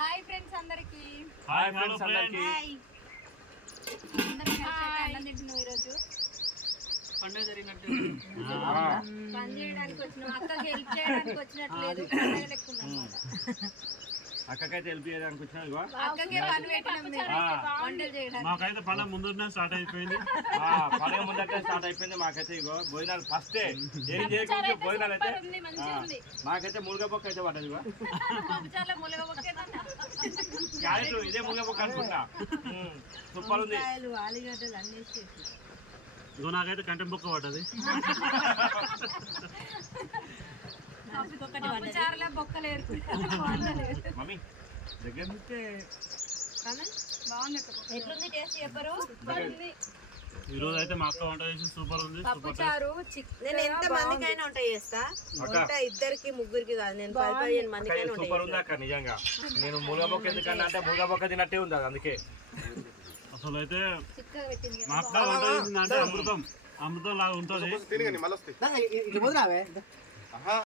Hi friends అందరికి. Hi friends అందరికి. అందరం కలిసి అన్నం తింటున్నాం ఈరోజు. పండుగ జరిగినట్టు పని చేయడానికి వచ్చినాం. అక్కకి హెల్ప్ చేయడానికి వచ్చినట్లేదు. పండుగ లెక్క ఉందన్నమాట. అక్కకైతే హెల్ప్ చేయడానికి వచ్చినా ఇగో అక్కకే పని పెట్టినాం మేము వంటలు చేయడానికి. మాకైతే పని ముందునే స్టార్ట్ అయిపోయింది. పండుగ ముందటే స్టార్ట్ అయిపోయింది. మాకైతే ఇగో భోజనాలు ఫస్టే ఏం చేయకపోతే భోజనాలు అయితే మాకైతే మునగపొక్క అయితే పడ్డది. ఇగో క్యారెట్ ఇదే మునగపొక్క అనుకుంటా. సూపర్ ఉంది. ఇగో నాకైతే కంటెంట్ బుక్ పడ్డది. మమ్మీ దగ్గర ఎట్లుంది టేస్ట్ చెప్పరు. ఈ రోజు అయితే మా అక్క వంట చేసి సూపర్ ఉంది. పప్పుచారు నేను ఎంత మందికైనా వంట చేస్తా. వంట ఇద్దరికి ముగ్గురికి కాదు, నేను 15 మందికైనా వంట సూపర్ ఉంది అక్క. నిజంగా నేను మునగపొక్క ఎందుకన్నా అంటే మునగపొక్క తిన్నట్టే ఉంది అది. అందుకే అసలు అయితే చిక్కగా పెట్టింది. మా అక్క వంట చేసింది అంటే అమృతం లాగా ఉంటుంది.